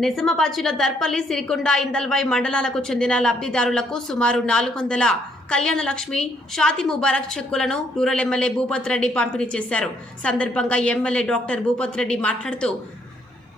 నిజామాబాద్ దర్పల్లి సిరికొండ ఇందల్వై మండలాలకు చెందిన లబ్ధిదారులకు సుమారు నాలుగు వందల కళ్యాణ లక్ష్మి షాతి ముబారక్ చెక్కులను రూరల్ ఎమ్మెల్యే భూపత్ రెడ్డి పంపిణీ చేశారు. సందర్భంగా ఎమ్మెల్యే డాక్టర్ భూపత్ రెడ్డి మాట్లాడుతూ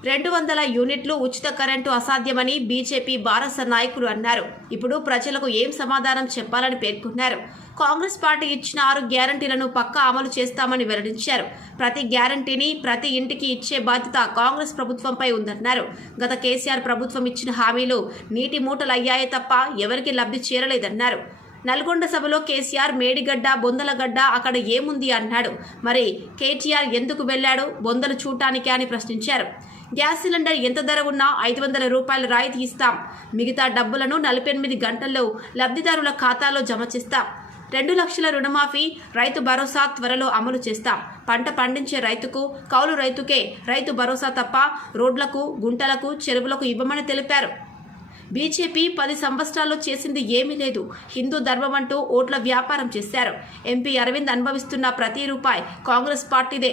రెండు వందల యూనిట్లు ఉచిత కరెంటు అసాధ్యమని బీజేపీ భారత నాయకులు అన్నారు. ఇప్పుడు ప్రజలకు ఏం సమాధానం చెప్పాలని పేర్కొన్నారు. కాంగ్రెస్ పార్టీ ఇచ్చిన ఆరు గ్యారంటీలను పక్కా అమలు చేస్తామని వెల్లడించారు. ప్రతి గ్యారంటీని ప్రతి ఇంటికి ఇచ్చే బాధ్యత కాంగ్రెస్ ప్రభుత్వంపై ఉందన్నారు. గత కేసీఆర్ ప్రభుత్వం ఇచ్చిన హామీలు నీటి మూటలు అయ్యాయే తప్ప ఎవరికి లబ్ధి చేరలేదన్నారు. నల్గొండ సభలో కేసీఆర్ మేడిగడ్డ బొందలగడ్డ అక్కడ ఏముంది అన్నాడు. మరి కేటీఆర్ ఎందుకు వెళ్ళాడు? బొందలు చూడటానికే అని ప్రశ్నించారు. గ్యాస్ సిలిండర్ ఎంత ధర ఉన్నా ఐదు వందల రూపాయలు రాయితీ ఇస్తాం. మిగతా డబ్బులను నలభై ఎనిమిది గంటల్లో లబ్ధిదారుల ఖాతాలో జమ చేస్తాం. రెండు లక్షల రుణమాఫీ రైతు భరోసా త్వరలో అమలు చేస్తాం. పంట పండించే రైతుకు కౌలు రైతుకే రైతు భరోసా తప్ప రోడ్లకు గుంటలకు చెరువులకు ఇవ్వమని తెలిపారు. బీజేపీ పది సంవత్సరాల్లో చేసింది ఏమీ లేదు. హిందూ ధర్మం అంటూ ఓట్ల వ్యాపారం చేశారు. ఎంపీ అరవింద్ అనుభవిస్తున్న ప్రతి రూపాయి కాంగ్రెస్ పార్టీదే.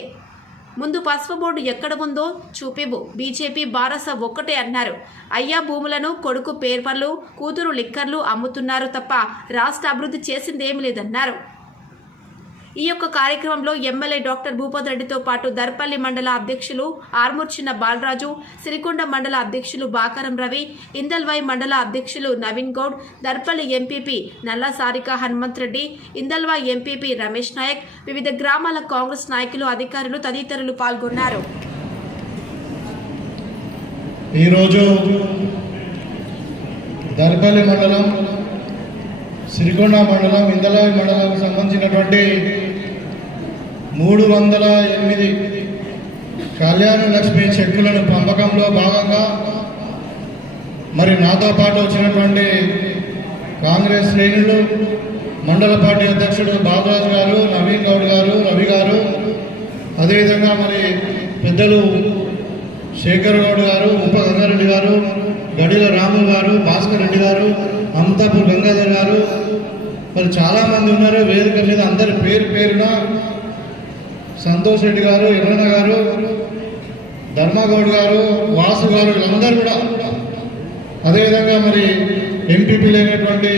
ముందు పసుపు బోర్డు ఎక్కడ ఉందో చూపివు బీజేపీ బారస ఒక్కటే అన్నారు. అయ్యా భూములను కొడుకు పేపర్లు కూతురు లిక్కర్లు అమ్ముతున్నారు తప్ప రాష్ట్ర అభివృద్ధి చేసిందేమీ లేదన్నారు. ఈ యొక్క కార్యక్రమంలో ఎమ్మెల్యే డాక్టర్ భూపత్ రెడ్డితో పాటు దర్పల్లి మండల అధ్యక్షులు ఆర్మూర్చిన బాలరాజు సిరికొండ మండల అధ్యక్షులు బాకారం రవి ఇందల్వై మండల అధ్యక్షులు నవీన్ గౌడ్ దర్పల్లి ఎంపీపీ నల్ల సారిక హనుమంత్ రెడ్డి ఇందల్వై ఎంపీపీ రమేష్ నాయక్ వివిధ గ్రామాల కాంగ్రెస్ నాయకులు అధికారులు తదితరులు పాల్గొన్నారు. ఈరోజు దర్పల్లి మండలం సిరికొండ మండలం ఇందలావి మండలంకు సంబంధించినటువంటి మూడు వందల ఎనిమిది కళ్యాణ లక్ష్మి చెక్కులను పంపకంలో భాగంగా మరి నాతో పాటు వచ్చినటువంటి కాంగ్రెస్ శ్రేణులు మండల పార్టీ అధ్యక్షుడు బాబరాజు గారు నవీన్ గౌడ్ గారు రవి గారు అదేవిధంగా మరి పెద్దలు శేఖర్ గౌడ్ గారు ఉప గంగారెడ్డి గారు గడిల రాము గారు భాస్కర్ రెడ్డి గారు అమతాపూర్ గంగాధర్ గారు. మరి చాలామంది ఉన్నారు. వేదిక మీద అందరి పేరు పేరున సంతోష్ రెడ్డి గారు ఎర్రన్న గారు ధర్మగౌడ్ గారు వాసు గారు వీళ్ళందరూ కూడా. అదేవిధంగా మరి ఎంపీపీ లేనటువంటి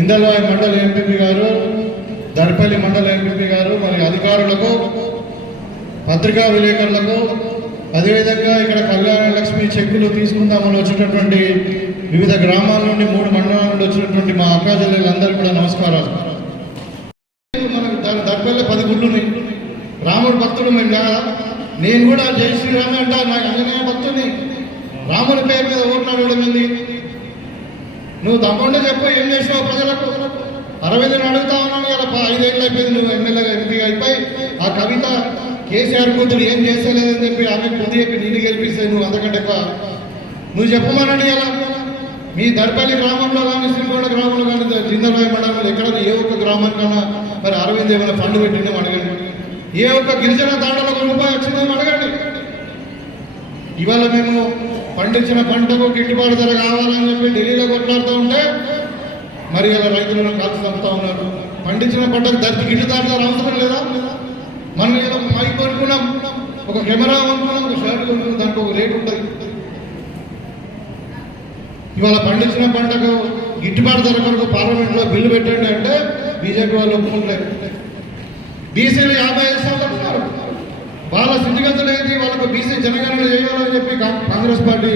ఇందల్వాయి మండల ఎంపీపీ గారు దర్పల్లి మండల ఎంపీపీ గారు మరి అధికారులకు పత్రికా విలేకరులకు అదేవిధంగా ఇక్కడ కళ్యాణ లక్ష్మి చెక్కులు తీసుకుందామని వచ్చినటువంటి వివిధ గ్రామాల నుండి మూడు మండలాల నుండి వచ్చినటువంటి మా అక్కా కూడా నమస్కారాలు. మనకు దాని దగ్గరలో పది గుళ్ళు రాముడు భక్తుడు మేము కాదా? నేను కూడా జై శ్రీరామ అంట నాకు అంజనేయ భక్తుని రాముడి పేరు మీద ఓట్లాడడం ఏంది? నువ్వు తప్పకుండా చెప్పు ఏం చేసావు ప్రజలకు? అరవింద్ని అడుగుతా ఉన్నాను కదా ఐదేళ్ళు అయిపోయింది నువ్వు ఎమ్మెల్యేగా ఎంపీగా అయిపోయి ఆ కవిత కేసీఆర్ కూతురు ఏం చేస్తలేదని చెప్పి ఆమె కొద్ది చెప్పి నిన్ను గెలిపిస్తాయి నువ్వు అంతకంటే నువ్వు చెప్పమనండి ఎలా మీ దర్పల్లి గ్రామంలో కానీ శ్రీకొండ గ్రామంలో కానీ జిందరాయి మండలంలో ఎక్కడ ఏ ఒక్క గ్రామానికైనా మరి అరవింద్ ఏమైనా ఫండ్ పెట్టిందేమో అడగండి. ఏ ఒక్క గిరిజన దాంట్లో ఒక రూపాయి వచ్చిందేమో అడగండి. ఇవాళ మేము పండించిన పంటకు గిట్టుబాటు ధర కావాలని చెప్పి ఢిల్లీలో కొట్లాడుతూ ఉంటే మరి ఇలా రైతులను కాల్చి చంపుతా ఉన్నారు. పండించిన పంటకు ధర గిట్టుబాటు ధర అవసరం లేదా? మనం ఏదో మైక్ కొనుక్కున్నాం ఒక కెమెరా కొనుక్కున్నాం ఒక షర్ట్ కొనుక్కున్నాం దానికి ఒక రేట్ ఉంటుంది. ఇవాళ పండించిన పంటకు గిట్టుబాటు ధర కొరకు పార్లమెంట్లో బిల్లు పెట్టండి అంటే బీజేపీ వాళ్ళు ఒప్పుకుంటారు బీసీలు యాభై ఐదు శాతం వాళ్ళ స్థితిగతులు ఏంటి? వాళ్ళకు బీసీ జనగణన చేయాలని చెప్పి కాంగ్రెస్ పార్టీ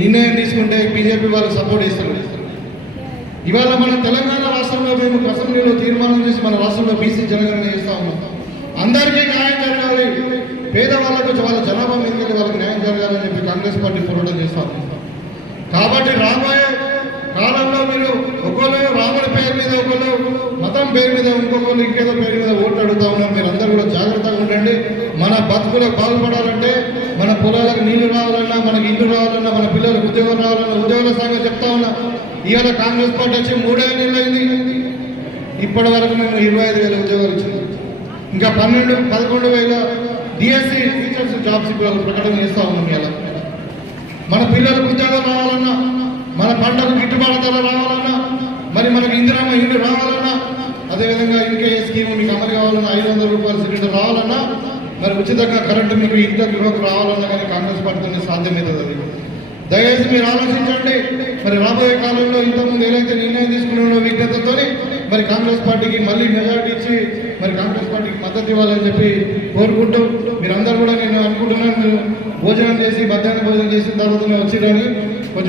నిర్ణయం తీసుకుంటే బీజేపీ వాళ్ళు సపోర్ట్ ఇస్తారు ఇవాళ మన తెలంగాణ రాష్ట్రంలో మేము అసెంబ్లీలో తీర్మానం చేసి మన రాష్ట్రంలో బీసీ జనగణన చేస్తా ఉన్నాం. అందరికీ పేదవాళ్ళకు వాళ్ళ జనాభా మీదకి వాళ్ళకి న్యాయం జరగాలని చెప్పి కాంగ్రెస్ పార్టీ పోరాటం చేస్తా కాబట్టి రాబోయే కాలంలో మీరు ఒకళ్ళు రాముడి పేరు మీద ఒకళ్ళు మతం పేరు మీద ఇంకొకళ్ళు ఇంకేదో పేరు మీద ఓట్లు అడుగుతా ఉన్నారు. మీరు అందరూ కూడా జాగ్రత్తగా ఉండండి. మన బతుకులకు బాగుపడాలంటే మన పొలాలకు నీళ్ళు రావాలన్నా మనకి ఇల్లు రావాలన్నా మన పిల్లలకు ఉద్యోగం రావాలన్నా ఉద్యోగాల సంగతి చెప్తా ఉన్నా ఇవాళ కాంగ్రెస్ పార్టీ వచ్చి మూడే నెలలు అయింది. ఇప్పటి వరకు మేము ఇరవై ఐదు వేల ఉద్యోగాలు ఇచ్చింది ఇంకా పన్నెండు పదకొండు వేల డిఎస్సి టీచర్స్ జాబ్స్ ఇప్పుడు ప్రకటన చేస్తూ ఉన్నాం ఇలా మన పిల్లలకు ఉద్యోగం రావాలన్నా మన పంటకు గిట్టుబాటు ధర రావాలన్నా మరి మనకు ఇందిరామ ఇంటి రావాలన్నా అదేవిధంగా ఇంకే స్కీమ్ మీకు అమలు కావాలన్నా ఐదు వందల రూపాయల సిలిండర్ రావాలన్నా మరి ఉచితంగా కరెంటు మీకు ఇంట్లో గృహకు రావాలన్నా కానీ కాంగ్రెస్ పార్టీతోనే సాధ్యమవుతుంది అది. దయచేసి మీరు ఆలోచించండి. మరి రాబోయే కాలంలో ఇంతకుముందు ఏదైతే నిర్ణయం తీసుకున్నారో విజ్ఞతతోనే మరి కాంగ్రెస్ పార్టీకి మళ్ళీ మెజార్టీ ఇచ్చి మరి కాంగ్రెస్ పార్టీకి మద్దతు ఇవ్వాలని చెప్పి కోరుకుంటూ మీరందరూ కూడా నేను అనుకుంటున్నాను భోజనం చేసి మధ్యాహ్న భోజనం చేసిన తర్వాత వచ్చిరని